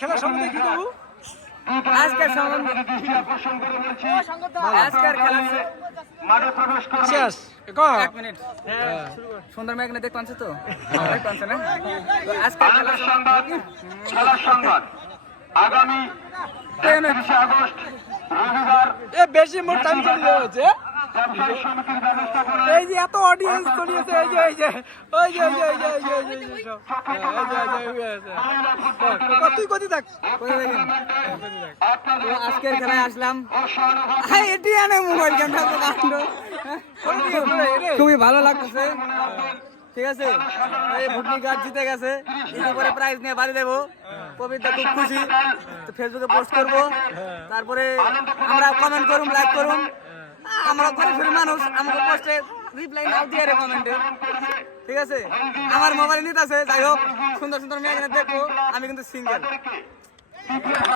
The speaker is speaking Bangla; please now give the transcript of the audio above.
খেলা সম্বন্ধে কি দেবো? আজকের সম্বন্ধে আজকের খেলা শেষ এক মিনিট সুন্দর মেঘনা দেখতে পাচ্ছ তো দেখতে পাচ্ছ না তো আজকের খেলার সংবাদ আগামী 31শে আগস্ট রবিবার এ বেশি মোট টাইম চলে যাচ্ছে। ব্যবসায়ী সমিতির ব্যবস্থা করে এই যে এত অডিয়েন্স চলিয়েছে, এই যে এই যে ওই যে এই যে এই যে এই যে এই যে এই যে তুই কতি থাক আজকের খেলায় আসলাম। এটি আনে মোবাইল গেমটা তো কাণ্ড খুবই ভালো লাগতেছে। ঠিক আছে, এই ভুটনি গাছ জিতে গেছে, ঈদের পরে প্রাইজ নিয়ে বাড়ি দেবো। পবিত্র খুব খুশি, তো ফেসবুকে পোস্ট করবো, তারপরে আমরা কমেন্ট করুন, লাইক করুন। আমরা গরিব মানুষ, আমাকে পোস্টে রিপ্লাই নাও দিয়ে রে কমেন্টে। ঠিক আছে, আমার মোবাইল নিতে আছে, যাই হোক সুন্দর সুন্দর মেয়ে দেখবো। আমি কিন্তু সিঙ্গেল।